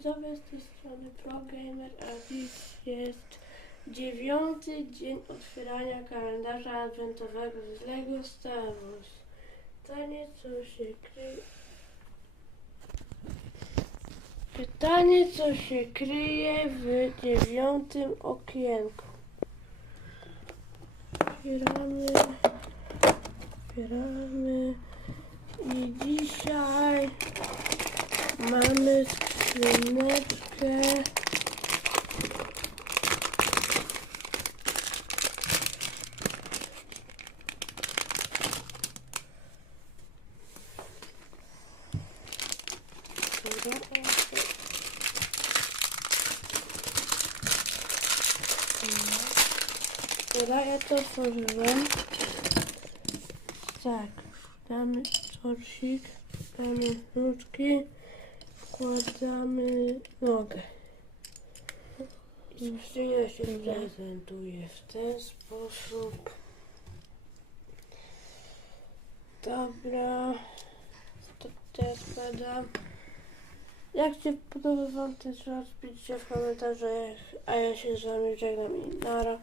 widzowie, z tej strony ProGamer, a dziś jest dziewiąty dzień otwierania kalendarza adwentowego z Lego Star Wars. Pytanie, co się kryje... Pytanie, co się kryje w dziewiątym okienku. Otwieramy, otwieramy i dzisiaj mamy skrzyneczkę. Dobra, ja to otworzyłem. Tak, damy torsik, damy nóżki, wkładamy nogę. I skrzynia się prezentuje w ten sposób. Dobra, to teraz składam. Jak się podoba Wam ten short, piszcie w komentarzach, a ja się z Wami żegnam i nara.